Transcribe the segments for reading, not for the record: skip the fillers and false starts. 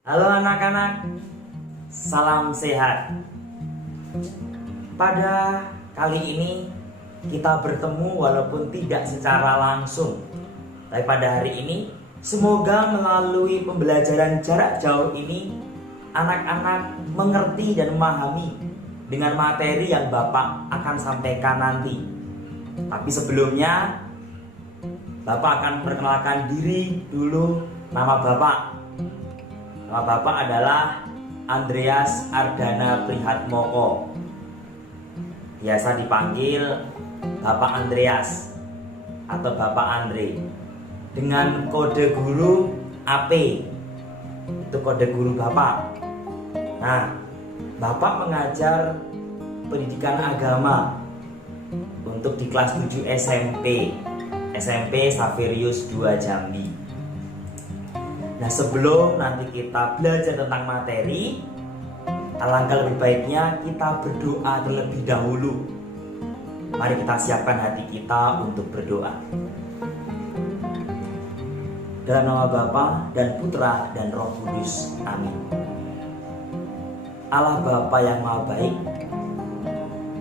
Halo anak-anak, salam sehat. Pada kali ini kita bertemu walaupun tidak secara langsung. Tapi pada hari ini semoga melalui pembelajaran jarak jauh ini anak-anak mengerti dan memahami dengan materi yang Bapak akan sampaikan nanti. Tapi sebelumnya Bapak akan perkenalkan diri dulu. Nama Bapak adalah Andreas Ardana Prihatmoko. Biasa dipanggil Bapak Andreas atau Bapak Andre. Dengan kode guru AP. Itu kode guru Bapak. Nah, Bapak mengajar pendidikan agama untuk di kelas 7 SMP Saverius 2 Jambi. Nah, sebelum nanti kita belajar tentang materi, alangkah lebih baiknya kita berdoa terlebih dahulu. Mari kita siapkan hati kita untuk berdoa. Dalam nama Bapa dan Putra dan Roh Kudus. Amin. Allah Bapa yang Maha Baik,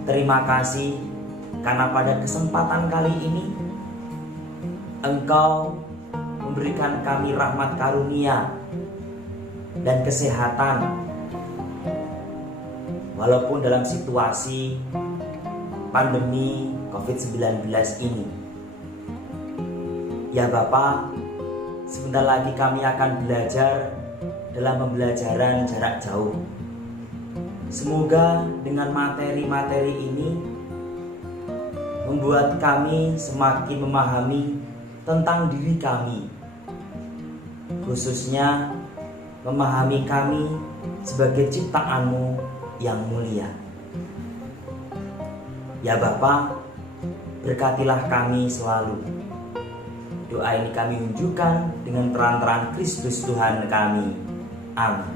terima kasih karena pada kesempatan kali ini Engkau memberikan kami rahmat karunia dan kesehatan walaupun dalam situasi pandemi COVID-19 ini. Ya Bapak, sebentar lagi kami akan belajar dalam pembelajaran jarak jauh. Semoga dengan materi-materi ini membuat kami semakin memahami tentang diri kami, khususnya memahami kami sebagai ciptaan-Mu yang mulia. Ya Bapa, berkatilah kami selalu. Doa ini kami unjukkan dengan terang-terang Kristus Tuhan kami. Amin.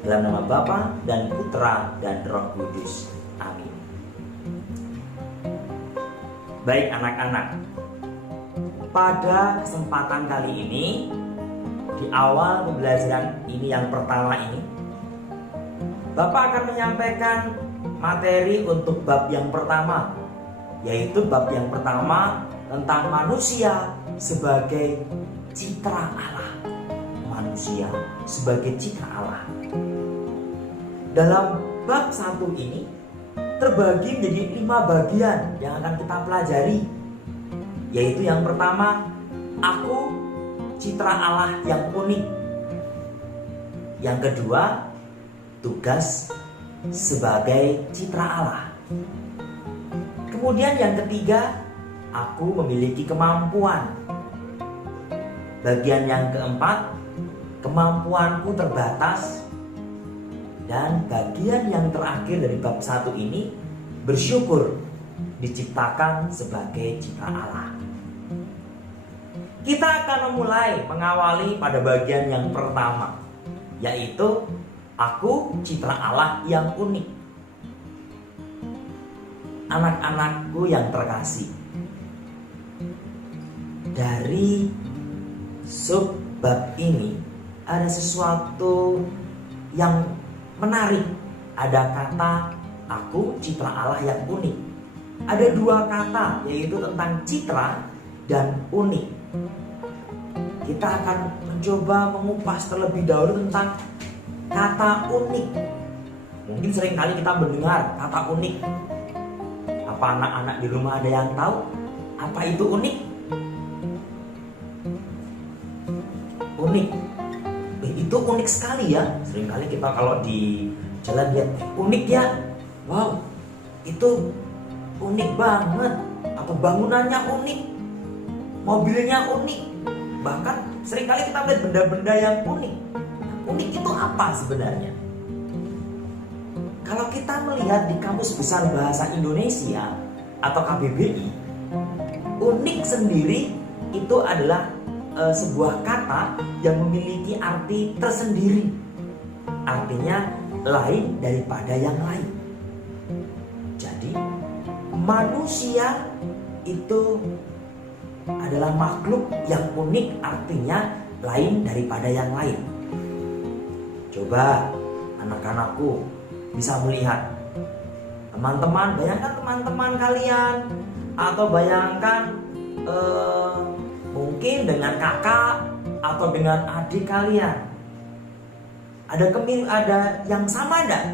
Dalam nama Bapa dan Putra dan Roh Kudus. Amin. Baik anak-anak, pada kesempatan kali ini, di awal pembelajaran ini yang pertama ini, Bapak akan menyampaikan materi untuk bab yang pertama, yaitu bab yang pertama tentang manusia sebagai citra Allah. Manusia sebagai citra Allah. Dalam bab 1 ini terbagi menjadi 5 bagian yang akan kita pelajari, yaitu yang pertama, aku citra Allah yang unik. Yang kedua, tugas sebagai citra Allah. Kemudian yang ketiga, aku memiliki kemampuan. Bagian yang keempat, kemampuanku terbatas. Dan bagian yang terakhir dari bab 1 ini, bersyukur diciptakan sebagai citra Allah. Kita akan memulai mengawali pada bagian yang pertama, yaitu aku citra Allah yang unik. Anak-anakku yang terkasih, dari subbab ini ada sesuatu yang menarik. Ada kata aku citra Allah yang unik. Ada 2 kata, yaitu tentang citra dan unik. Kita akan mencoba mengupas terlebih dahulu tentang kata unik. Mungkin seringkali kita mendengar kata unik. Apa anak-anak di rumah ada yang tahu apa itu unik? Unik. Itu unik sekali ya. Seringkali kita kalau di jalan lihat unik ya. Wow, itu unik banget. Atau bangunannya unik, mobilnya unik. Bahkan seringkali kita melihat benda-benda yang unik. Unik itu apa sebenarnya? Kalau kita melihat di Kamus Besar Bahasa Indonesia atau KBBI, unik sendiri itu adalah sebuah kata yang memiliki arti tersendiri. Artinya lain daripada yang lain. Jadi manusia itu adalah makhluk yang unik, artinya lain daripada yang lain. Coba anak-anakku bisa melihat teman-teman, bayangkan teman-teman kalian, atau bayangkan mungkin dengan kakak atau dengan adik kalian. Ada yang sama enggak?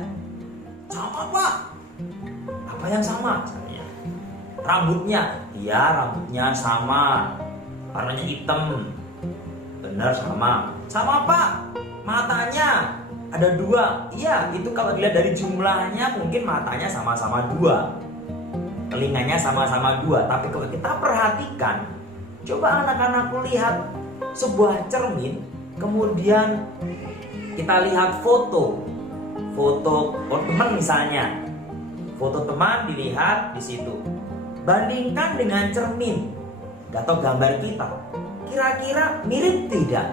Sama Pak. Apa yang sama? Rambutnya, ya rambutnya sama, warnanya hitam, benar sama. Sama Pak, matanya ada 2. Iya, itu kalau dilihat dari jumlahnya mungkin matanya sama-sama 2, telinganya sama-sama 2. Tapi kalau kita perhatikan, coba anak-anakku lihat sebuah cermin, kemudian kita lihat foto teman misalnya, foto teman dilihat di situ. Bandingkan dengan cermin atau gambar kita, kira-kira mirip tidak?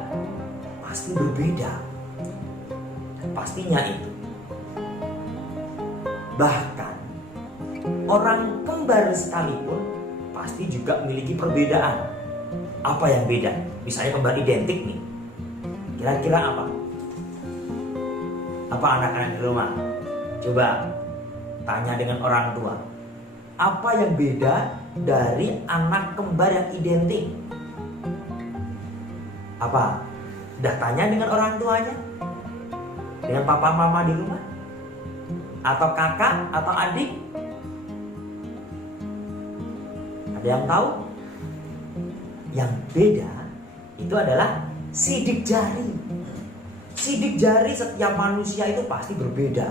Pasti berbeda. Dan pastinya itu. Bahkan orang kembar sekalipun pasti juga memiliki perbedaan. Apa yang beda? Misalnya kembar identik nih. Kira-kira apa? Apa anak-anak di rumah? Coba tanya dengan orang tua. Apa yang beda dari anak kembar yang identik? Apa? Udah tanya dengan orang tuanya? Dengan papa mama di rumah? Atau kakak atau adik? Ada yang tahu? Yang beda itu adalah sidik jari. Sidik jari setiap manusia itu pasti berbeda.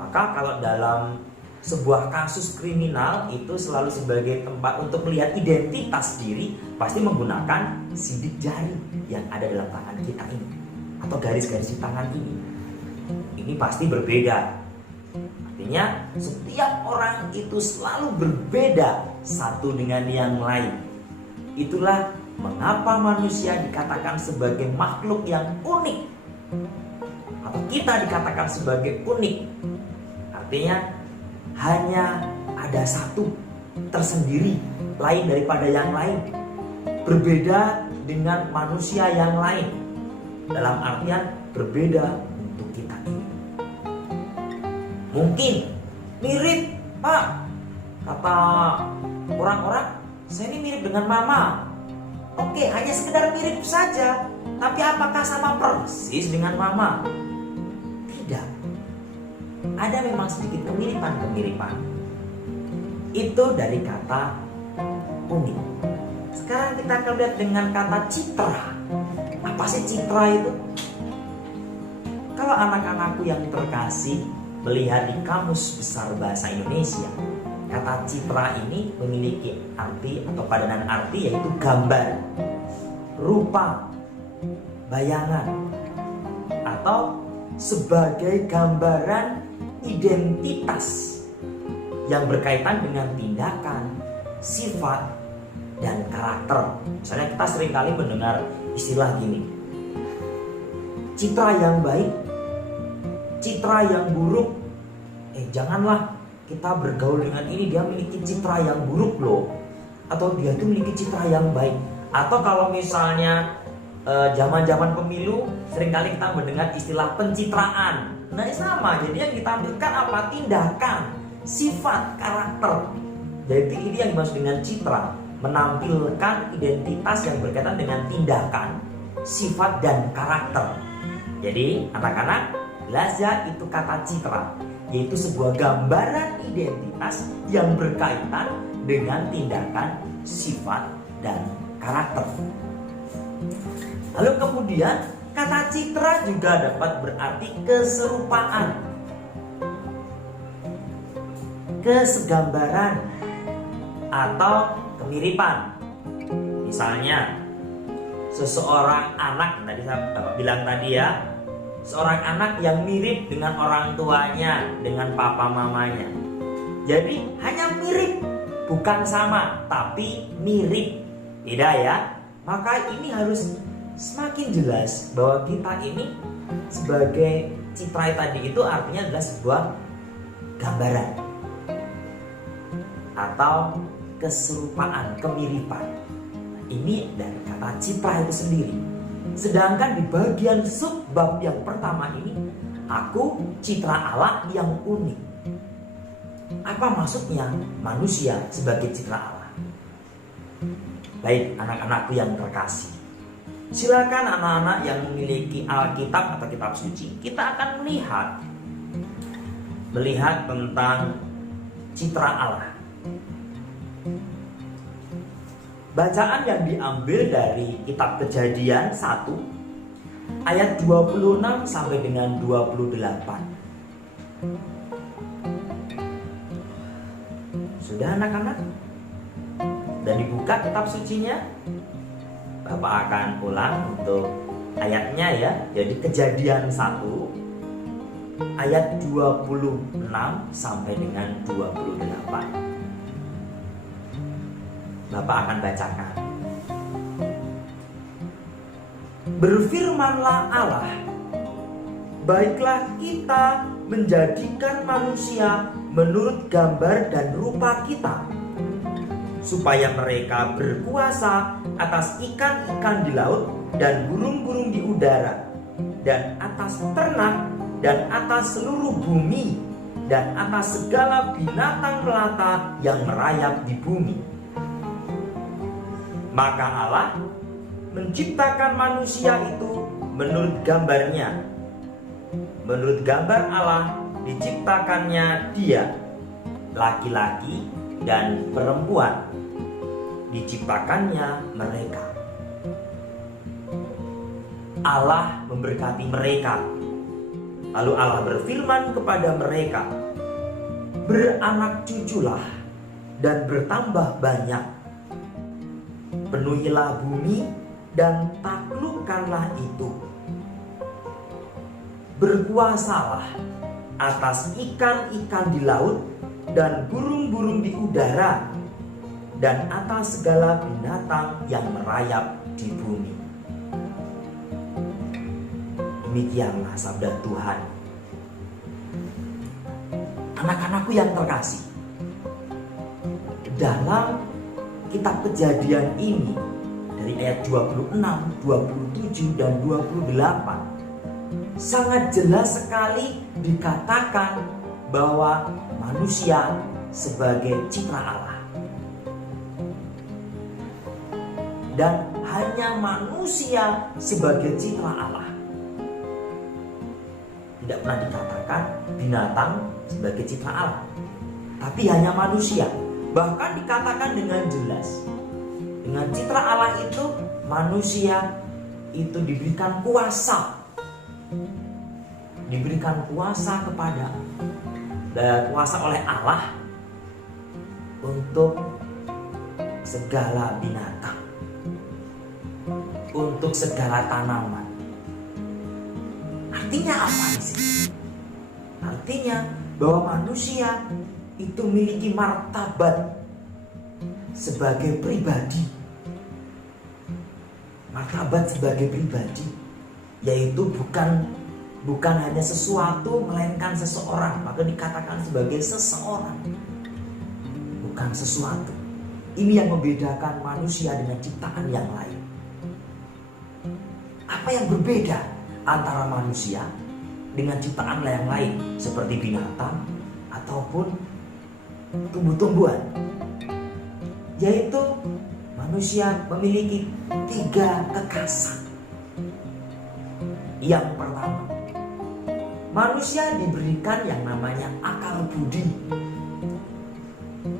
Maka kalau dalam sebuah kasus kriminal itu selalu sebagai tempat untuk melihat identitas diri, pasti menggunakan sidik jari yang ada dalam tangan kita ini, atau garis-garis di tangan ini. Ini pasti berbeda. Artinya setiap orang itu selalu berbeda satu dengan yang lain. Itulah mengapa manusia dikatakan sebagai makhluk yang unik, atau kita dikatakan sebagai unik. Artinya hanya ada satu tersendiri, lain daripada yang lain, berbeda dengan manusia yang lain, dalam artian berbeda untuk kita ini. Mungkin mirip, Pak, kata orang-orang, saya ini mirip dengan mama. Oke, hanya sekedar mirip saja. Tapi apakah sama persis dengan mama? Tidak. Ada memang sedikit kemiripan-kemiripan. Itu dari kata unik. Sekarang kita akan lihat dengan kata citra. Apa sih citra itu? Kalau anak-anakku yang terkasih melihat di Kamus Besar Bahasa Indonesia, kata citra ini memiliki arti atau padanan arti, yaitu gambar, rupa, bayangan, atau sebagai gambaran identitas yang berkaitan dengan tindakan, sifat, dan karakter. Misalnya kita seringkali mendengar istilah gini, citra yang baik, citra yang buruk. Janganlah kita bergaul dengan ini, dia memiliki citra yang buruk loh, atau dia itu memiliki citra yang baik. Atau kalau misalnya zaman-zaman pemilu seringkali kita mendengar istilah pencitraan. Nah sama, jadi yang ditampilkan apa? Tindakan, sifat, karakter. Jadi ini yang dimaksud dengan citra, menampilkan identitas yang berkaitan dengan tindakan, sifat, dan karakter. Jadi anak-anak belajar itu kata citra, yaitu sebuah gambaran identitas yang berkaitan dengan tindakan, sifat, dan karakter. Lalu kemudian kata citra juga dapat berarti keserupaan, kesegambaran, atau kemiripan. Misalnya seseorang anak, tadi saya bilang tadi ya, seorang anak yang mirip dengan orang tuanya, dengan papa mamanya. Jadi hanya mirip, bukan sama, tapi mirip. Beda ya. Maka ini harus semakin jelas bahwa kita ini sebagai citra tadi itu artinya adalah sebuah gambaran atau keserupaan, kemiripan. Ini dari kata citra itu sendiri. Sedangkan di bagian subbab yang pertama ini, aku citra Allah yang unik. Apa maksudnya manusia sebagai citra Allah? Baik anak-anakku yang terkasih, silakan anak-anak yang memiliki Alkitab atau kitab suci, kita akan melihat tentang citra Allah. Bacaan yang diambil dari kitab Kejadian 1 ayat 26 sampai dengan 28. Sudah anak-anak? Dan dibuka kitab sucinya? Bapak akan ulang untuk ayatnya ya. Jadi Kejadian 1 ayat 26 sampai dengan 28. Bapak akan bacakan. Berfirmanlah Allah, baiklah kita menjadikan manusia menurut gambar dan rupa kita, supaya mereka berkuasa atas ikan-ikan di laut dan burung-burung di udara, dan atas ternak, dan atas seluruh bumi, dan atas segala binatang melata yang merayap di bumi. Maka Allah menciptakan manusia itu menurut gambarnya. Menurut gambar Allah diciptakannya dia, laki-laki dan perempuan diciptakannya mereka. Allah memberkati mereka. Lalu Allah berfirman kepada mereka, beranak cuculah dan bertambah banyak. Penuhilah bumi dan taklukkanlah itu. Berkuasalah atas ikan-ikan di laut dan burung-burung di udara, dan atas segala binatang yang merayap di bumi. Demikianlah sabda Tuhan. Anak-anakku yang terkasih, dalam kitab Kejadian ini dari ayat 26, 27 dan 28 sangat jelas sekali dikatakan bahwa manusia sebagai citra Allah. Dan hanya manusia sebagai citra Allah. Tidak pernah dikatakan binatang sebagai citra Allah, tapi hanya manusia. Bahkan dikatakan dengan jelas, dengan citra Allah itu manusia itu diberikan kuasa. Diberikan kuasa kuasa oleh Allah untuk segala binatang, untuk segala tanaman. Artinya apa di sini? Artinya bahwa manusia itu memiliki martabat sebagai pribadi. Martabat sebagai pribadi, yaitu bukan hanya sesuatu melainkan seseorang. Maka dikatakan sebagai seseorang, bukan sesuatu. Ini yang membedakan manusia dengan ciptaan yang lain. Apa yang berbeda antara manusia dengan ciptaan yang lain seperti binatang ataupun tumbuh-tumbuhan? Yaitu manusia memiliki 3 kekhasan. Yang pertama, manusia diberikan yang namanya akal budi.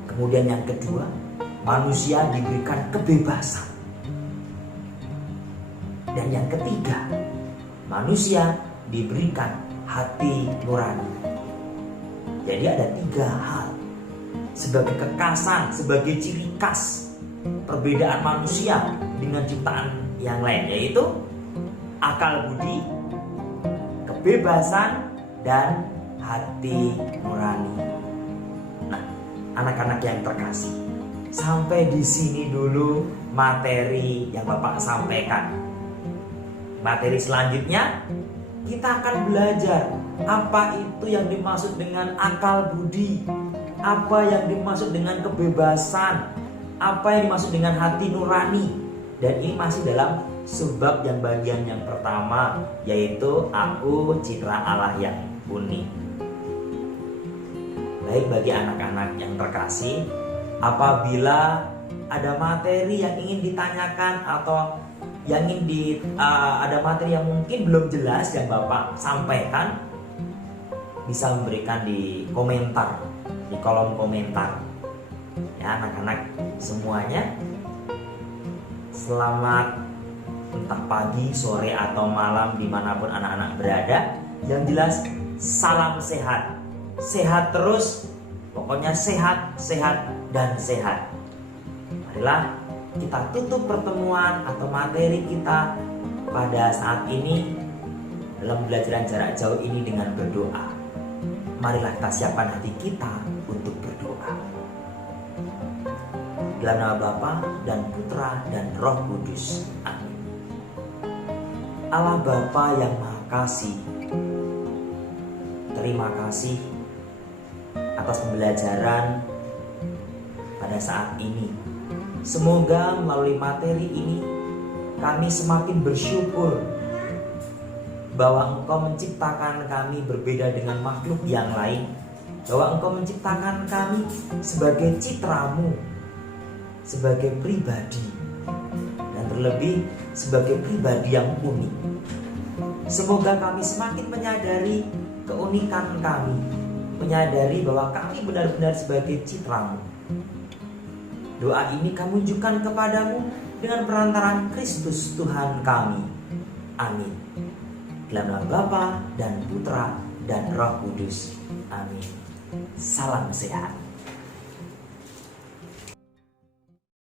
Kemudian yang kedua, manusia diberikan kebebasan. Dan yang ketiga, manusia diberikan hati nurani. Jadi ada 3 hal sebagai kekhasan, sebagai ciri khas perbedaan manusia dengan ciptaan yang lain, yaitu akal budi, kebebasan, dan hati nurani. Nah, anak-anak yang terkasih, sampai di sini dulu materi yang Bapak sampaikan. Materi selanjutnya kita akan belajar apa itu yang dimaksud dengan akal budi, apa yang dimaksud dengan kebebasan, apa yang dimaksud dengan hati nurani. Dan ini masih dalam Subbab yang bagian yang pertama, yaitu aku citra Allah yang unik. Baik, bagi anak-anak yang terkasih, apabila ada materi yang ingin ditanyakan atau yang ada materi yang mungkin belum jelas yang Bapak sampaikan, bisa memberikan di komentar, di kolom komentar. Ya anak-anak semuanya, selamat entah pagi, sore, atau malam dimanapun anak-anak berada. Yang jelas salam sehat. Sehat terus, pokoknya sehat, sehat, dan sehat. Marilah kita tutup pertemuan atau materi kita pada saat ini dalam pembelajaran jarak jauh ini dengan berdoa. Marilah kita siapkan hati kita untuk berdoa. Dalam nama Bapa dan Putra dan Roh Kudus. Amin. Allah Bapa yang Maha Kasih, terima kasih atas pembelajaran pada saat ini. Semoga melalui materi ini kami semakin bersyukur bahwa Engkau menciptakan kami berbeda dengan makhluk yang lain, bahwa Engkau menciptakan kami sebagai citramu, sebagai pribadi, dan terlebih sebagai pribadi yang unik. Semoga kami semakin menyadari keunikan kami, menyadari bahwa kami benar-benar sebagai citramu. Doa ini kami unjukkan kepadamu dengan perantaraan Kristus Tuhan kami. Amin. Dalam nama Bapa dan Putra dan Roh Kudus. Amin. Salam sehat.